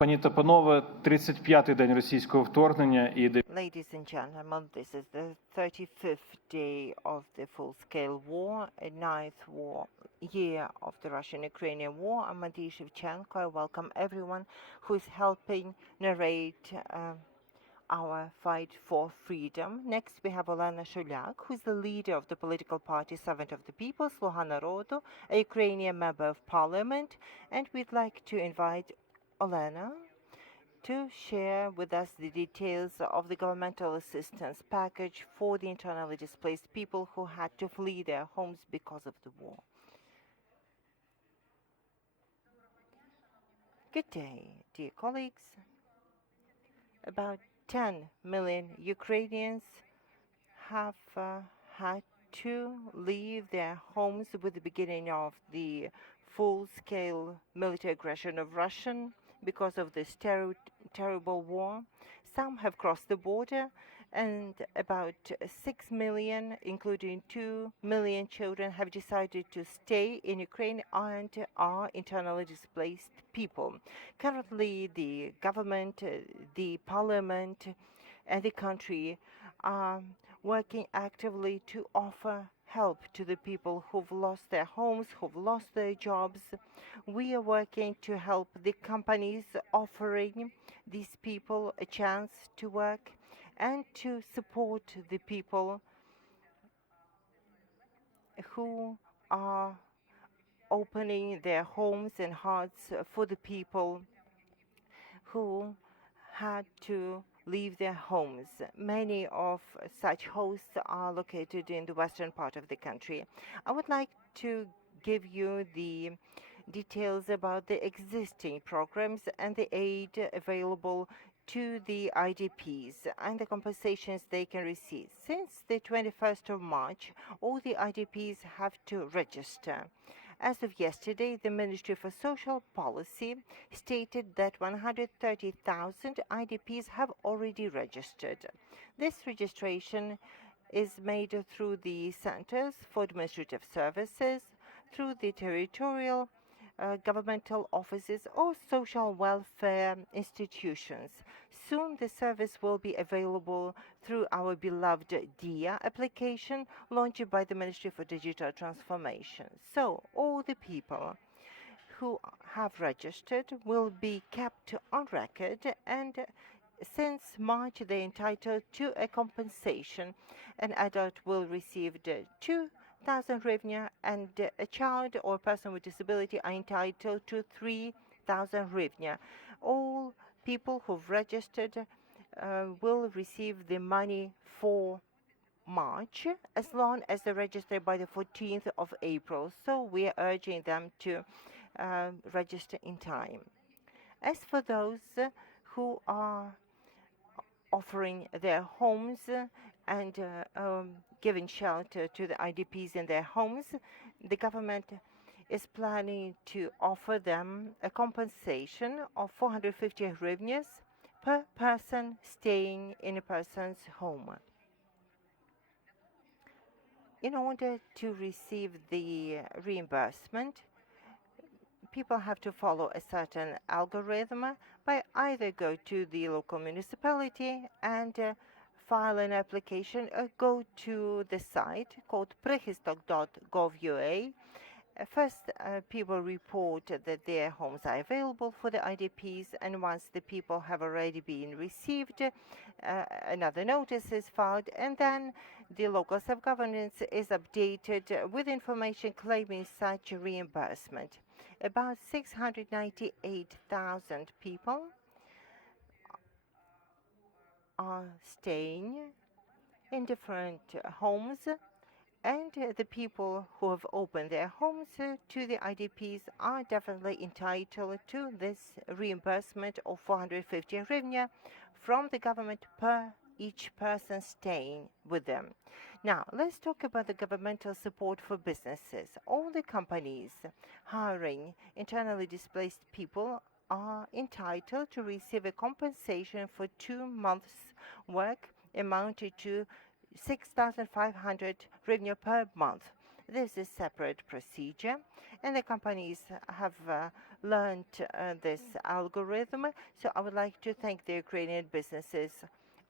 Пані та панове, 35-й день російського вторгнення і Ladies and gentlemen, this is the 35th day of the full-scale war, a ninth year of the Russian-Ukrainian war. I'm Marie Shevchenko. I welcome everyone who is helping narrate our fight for freedom. Next, we have Olena Shuliak, who is the leader of the political party Servant of the People, Sluha Narodu, a Ukrainian member of parliament, and we'd like to invite Olena to share with us the details of the governmental assistance package for the internally displaced people who had to flee their homes because of the war. Good day, dear colleagues. About 10 million Ukrainians have had to leave their homes with the beginning of the full-scale military aggression of Russia because of this terrible war. Some have crossed the border, and about 6 million, including 2 million children, have decided to stay in Ukraine and are internally displaced people. Currently, the government, the parliament, and the country are working actively to offer help to the people who've lost their homes, who've lost their jobs. We are working to help the companies offering these people a chance to work and to support the people who are opening their homes and hearts for the people who had to leave their homes. Many of such hosts are located in the western part of the country. I would like to give you the details about the existing programs and the aid available to the IDPs and the compensations they can receive. Since the 21st of March, all the IDPs have to register. As of yesterday, the Ministry for Social Policy stated that 130,000 IDPs have already registered. This registration is made through the Centers for Administrative Services, through the territorial governmental offices or social welfare institutions. Soon the service will be available through our beloved DIA application launched by the Ministry for Digital Transformation. So all the people who have registered will be kept on record, and since March they're entitled to a compensation. An adult will receive 2,000 hryvnia, and a child or person with disability are entitled to 3,000 hryvnia. All people who've registered will receive the money for March as long as they register by the 14th of April. So we are urging them to register in time. As for those who are offering their homes and giving shelter to the IDPs in their homes, the government is planning to offer them a compensation of 450 hryvnias per person staying in a person's home. In order to receive the reimbursement, people have to follow a certain algorithm by either go to the local municipality and file an application or go to the site called prehistok.gov.ua. First, people report that their homes are available for the IDPs, and once the people have already been received, another notice is filed, and then the local self-governance is updated with information claiming such reimbursement. About 698,000 people are staying in different homes, and the people who have opened their homes to the IDPs are definitely entitled to this reimbursement of 450 hryvnia from the government per each person staying with them. Now, let's talk about the governmental support for businesses. All the companies hiring internally displaced people are entitled to receive a compensation for 2 months' work amounted to 6,500 hryvnia per month. This is a separate procedure, and the companies have learned this algorithm. So I would like to thank the Ukrainian businesses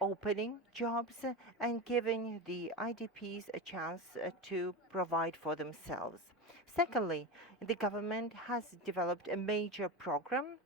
opening jobs and giving the IDPs a chance to provide for themselves. Secondly, the government has developed a major program,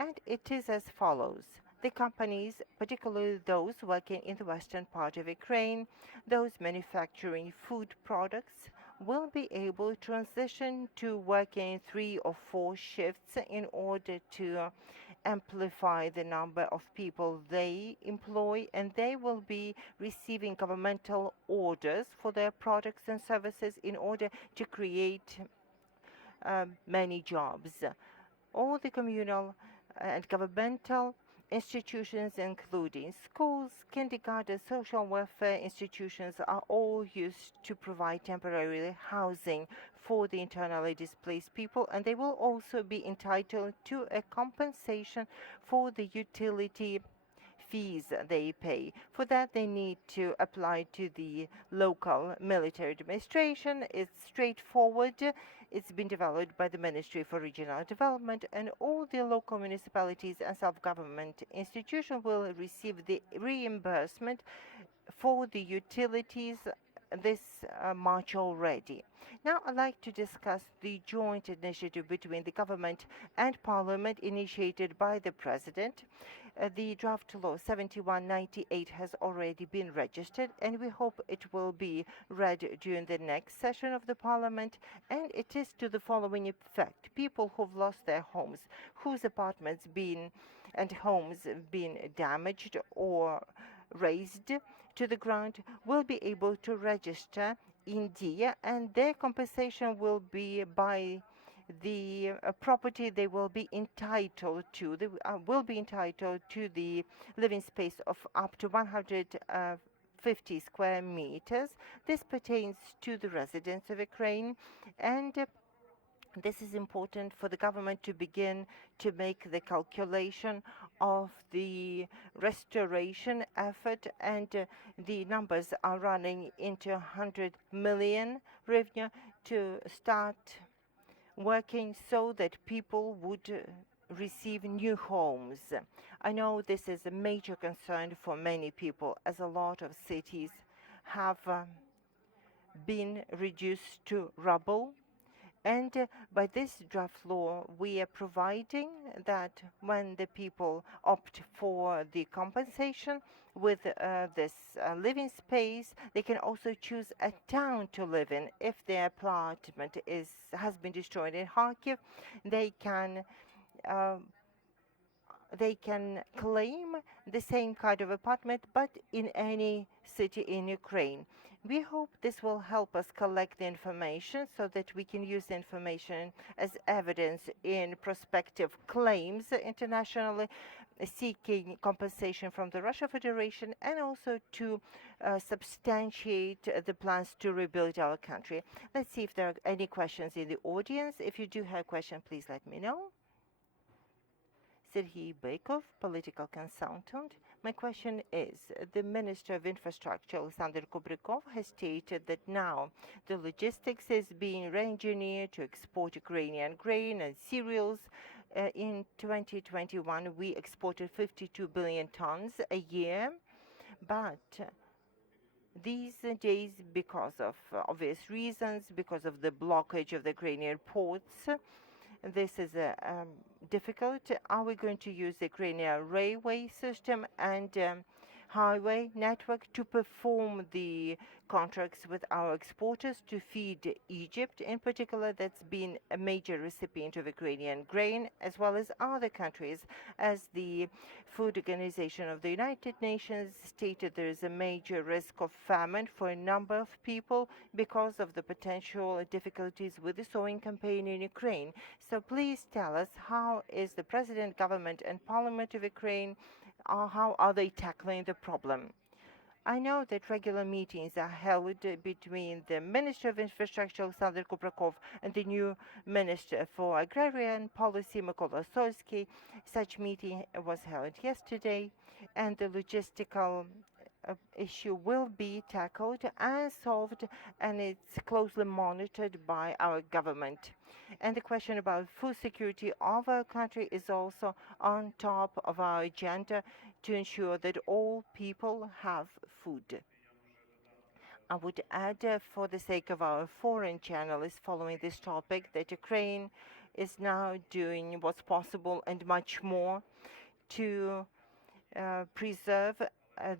and it is as follows. The companies, particularly those working in the western part of Ukraine, those manufacturing food products, will be able to transition to working 3 or 4 shifts in order to amplify the number of people they employ, and they will be receiving governmental orders for their products and services in order to create many jobs. All the communal and governmental institutions, including schools, kindergarten, social welfare institutions, are all used to provide temporary housing for the internally displaced people, and they will also be entitled to a compensation for the utility fees they pay. For that, they need to apply to the local military administration. It's straightforward. It's been developed by the Ministry for Regional Development, and all the local municipalities and self-government institutions will receive the reimbursement for the utilities this March already. Now I'd like to discuss the joint initiative between the government and parliament initiated by the president. The draft law 7198 has already been registered, and we hope it will be read during the next session of the parliament, and it is to the following effect. People who've lost their homes, whose apartments and homes been damaged or razed to the ground, will be able to register in DIA, and their compensation will be by the property they will be entitled to. They will be entitled to the living space of up to 150 square meters. This pertains to the residents of Ukraine, and this is important for the government to begin to make the calculation of the restoration effort, and the numbers are running into 100 million hryvnia to start working so that people would receive new homes. I know this is a major concern for many people, as a lot of cities have been reduced to rubble. And by this draft law, we are providing that when the people opt for the compensation with this living space, they can also choose a town to live in. If their apartment has been destroyed in Kharkiv, they can claim the same kind of apartment, but in any city in Ukraine. We hope this will help us collect the information so that we can use the information as evidence in prospective claims internationally, seeking compensation from the Russian Federation, and also to substantiate the plans to rebuild our country. Let's see if there are any questions in the audience. If you do have a question, please let me know. Serhiy Bykov, political consultant. My question is, the Minister of Infrastructure, Alexander Kubrikov, has stated that now the logistics is being re-engineered to export Ukrainian grain and cereals. In 2021, we exported 52 billion tons a year, but these days, because of obvious reasons, because of the blockage of the Ukrainian ports, this is difficult. Are we going to use the Ukrainian railway system and highway network to perform the contracts with our exporters to feed Egypt, in particular, that's been a major recipient of Ukrainian grain, as well as other countries, as the Food Organization of the United Nations stated there is a major risk of famine for a number of people because of the potential difficulties with the sowing campaign in Ukraine. So please tell us, how is the President, Government and Parliament of Ukraine, how are they tackling the problem? I know that regular meetings are held between the Minister of Infrastructure, Alexander Kubrikov, and the new Minister for Agrarian Policy, Mykola Solsky. Such meeting was held yesterday, and the logistical issue will be tackled and solved, and it's closely monitored by our government. And the question about food security of our country is also on top of our agenda to ensure that all people have food. I would add, for the sake of our foreign journalists following this topic, that Ukraine is now doing what's possible and much more to preserve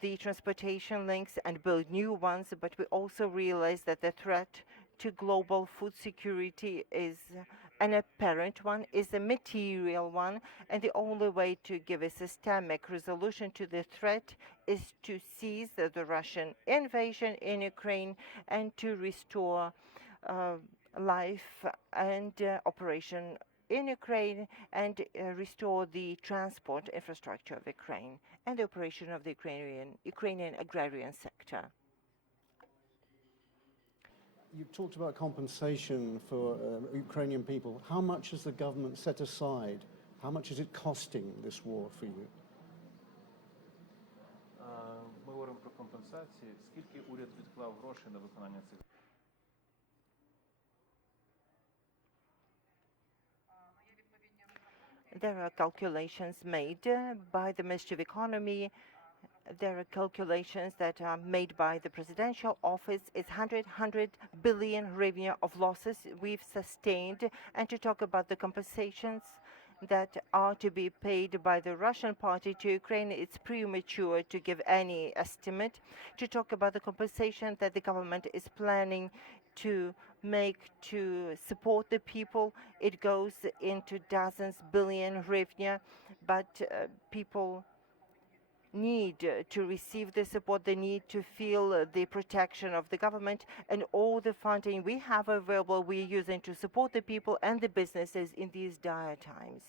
the transportation links and build new ones, but we also realize that the threat to global food security is an apparent one, is a material one, and the only way to give a systemic resolution to the threat is to seize the Russian invasion in Ukraine and to restore life and operation in Ukraine and restore the transport infrastructure of Ukraine and the operation of the Ukrainian agrarian sector. You talked about compensation for Ukrainian people. How much has the government set aside? How much is it costing this war for you? Ми говоримо про компенсації. Скільки уряд відклав грошей на виконання цих? There are calculations made by the Ministry of Economy. There are calculations that are made by the presidential office. It's 100 billion hryvnia of losses we've sustained. And to talk about the compensations that are to be paid by the Russian party to Ukraine, it's premature to give any estimate. To talk about the compensation that the government is planning to make to support the people, it goes into dozens billion hryvnia, but people need to receive the support, they need to feel the protection of the government, and all the funding we have available we're using to support the people and the businesses in these dire times.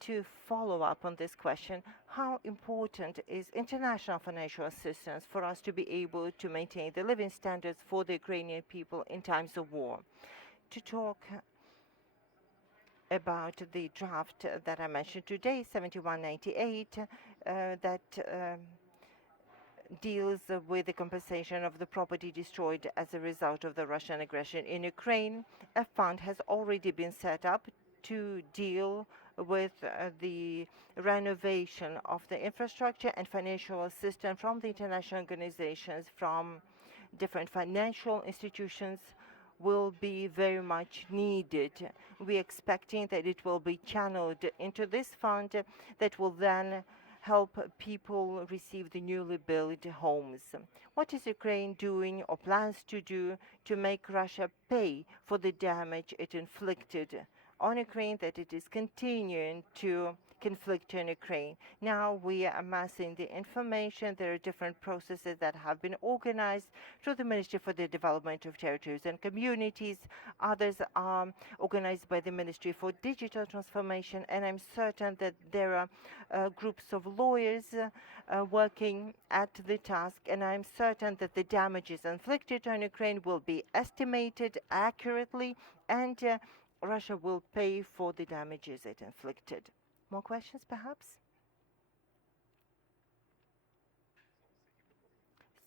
To follow up on this question, how important is international financial assistance for us to be able to maintain the living standards for the Ukrainian people in times of war? To talk about the draft that I mentioned today, 7198, that deals with the compensation of the property destroyed as a result of the Russian aggression in Ukraine. A fund has already been set up to deal with the renovation of the infrastructure and financial assistance from the international organizations, from different financial institutions, will be very much needed. We're expecting that it will be channeled into this fund that will then help people receive the newly built homes. What is Ukraine doing or plans to do to make Russia pay for the damage it inflicted on Ukraine, that it is continuing to conflict in Ukraine? Now we are amassing the information. There are different processes that have been organized through the Ministry for the Development of Territories and Communities. Others are organized by the Ministry for Digital Transformation, and I'm certain that there are groups of lawyers working at the task, and I'm certain that the damages inflicted on Ukraine will be estimated accurately, and Russia will pay for the damages it inflicted. More questions, perhaps?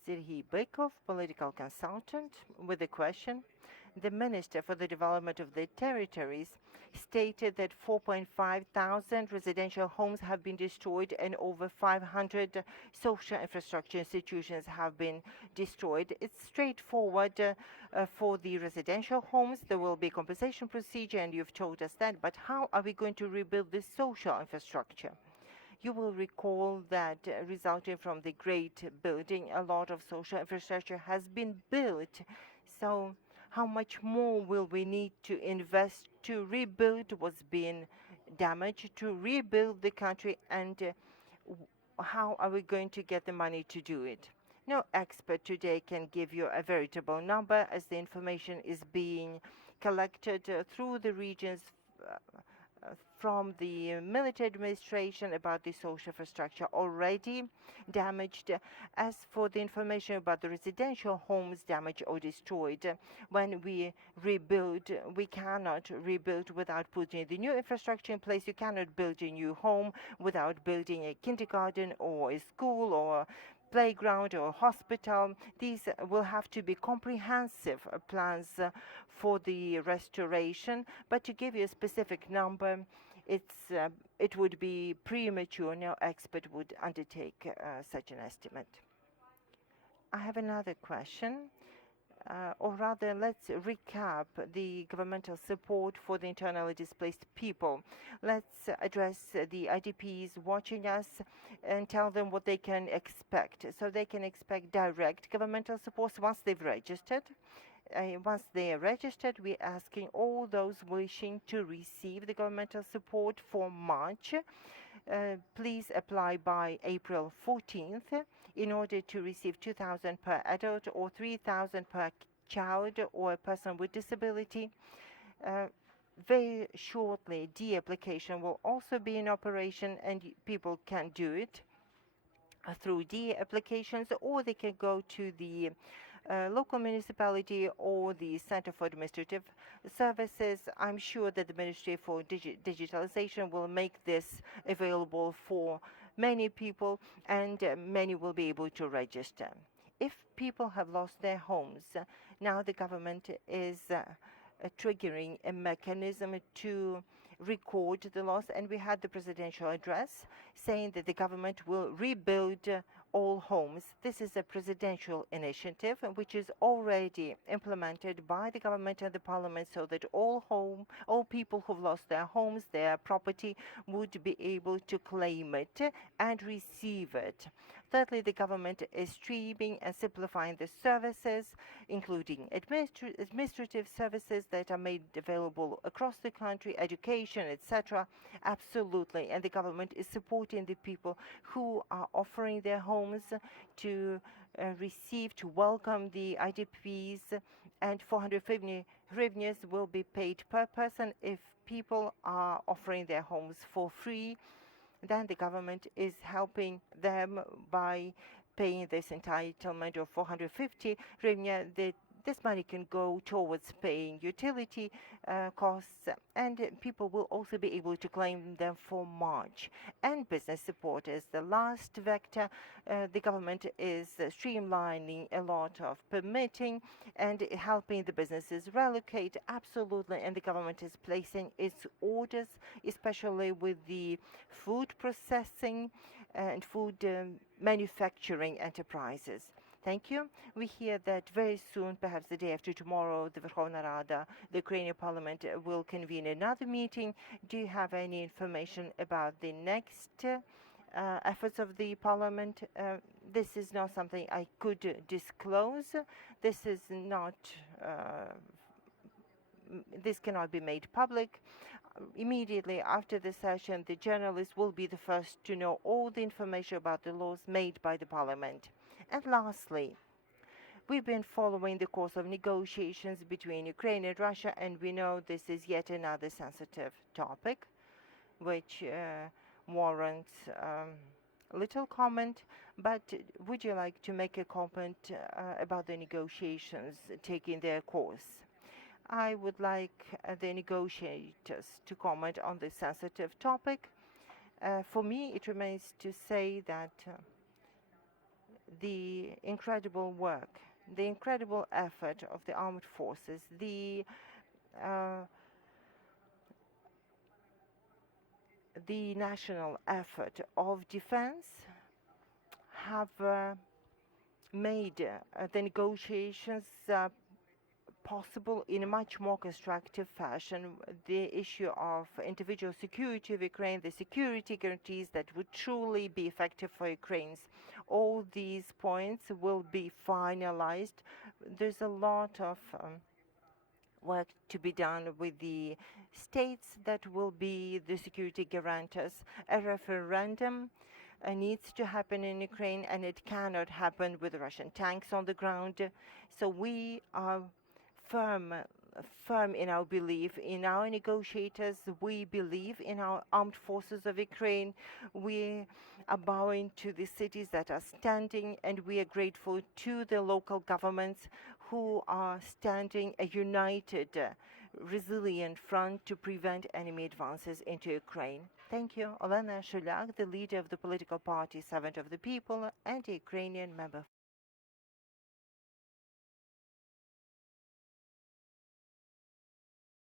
Serhiy Bykov, political consultant, with a question. The Minister for the Development of the Territories stated that 4,500 residential homes have been destroyed and over 500 social infrastructure institutions have been destroyed. It's straightforward for the residential homes. There will be a compensation procedure, and you've told us that, but how are we going to rebuild the social infrastructure? You will recall that resulting from the great building, a lot of social infrastructure has been built. So how much more will we need to invest to rebuild what's been damaged, to rebuild the country, and how are we going to get the money to do it? No expert today can give you a veritable number, as the information is being collected through the regions from the military administration about the social infrastructure already damaged. As for the information about the residential homes damaged or destroyed, when we rebuild, we cannot rebuild without putting the new infrastructure in place. You cannot build a new home without building a kindergarten or a school or playground or hospital. These will have to be comprehensive plans for the restoration, but to give you a specific number, it would be premature. No expert would undertake such an estimate. I have another question. Or rather, let's recap the governmental support for the internally displaced people. Let's address the IDPs watching us and tell them what they can expect. So they can expect direct governmental support once they've registered. Once they are registered, we're asking all those wishing to receive the governmental support for March. Please apply by April 14th in order to receive 2,000 per adult or 3,000 per child or a person with disability. Very shortly, de-application will also be in operation, and people can do it through de-applications, or they can go to the local municipality or the Center for Administrative Services. I'm sure that the Ministry for Digitalization will make this available for many people, and many will be able to register. If people have lost their homes, now the government is triggering a mechanism to record the loss, and we had the presidential address saying that the government will rebuild all homes. This is a presidential initiative which is already implemented by the government and the parliament, so that all people who've lost their homes, their property, would be able to claim it and receive it. Thirdly, the government is streamlining and simplifying the services, including administrative services that are made available across the country, education, etc. Absolutely. And the government is supporting the people who are offering their homes to receive, to welcome the IDPs, and 450 hryvnias will be paid per person if people are offering their homes for free. Then the government is helping them by paying this entitlement of 450 hryvnia. This money can go towards paying utility costs, and people will also be able to claim them for March. And business support is the last vector. The government is streamlining a lot of permitting and helping the businesses relocate, absolutely, and the government is placing its orders, especially with the food processing and food manufacturing enterprises. Thank you. We hear that very soon, perhaps the day after tomorrow, the Verkhovna Rada, the Ukrainian Parliament, will convene another meeting. Do you have any information about the next efforts of the Parliament? This is not something I could disclose. This is not. This cannot be made public. Immediately after the session, the journalists will be the first to know all the information about the laws made by the Parliament. And lastly, we've been following the course of negotiations between Ukraine and Russia, and we know this is yet another sensitive topic, which warrants little comment. But would you like to make a comment about the negotiations taking their course? I would like the negotiators to comment on this sensitive topic. For me, it remains to say that the incredible work, the incredible effort of the armed forces, the national effort of defense have made the negotiations possible in a much more constructive fashion. The issue of individual security of Ukraine, the security guarantees that would truly be effective for Ukrainians. All these points will be finalized. There's a lot of work to be done with the states that will be the security guarantors. A referendum needs to happen in Ukraine, and it cannot happen with Russian tanks on the ground. So we are firmly firm in our belief in our negotiators. We believe in our armed forces of Ukraine. We are bowing to the cities that are standing, and we are grateful to the local governments who are standing a united, resilient front to prevent enemy advances into Ukraine. Thank you. Olena Shuliak, the leader of the political party Servant of the People and a Ukrainian member.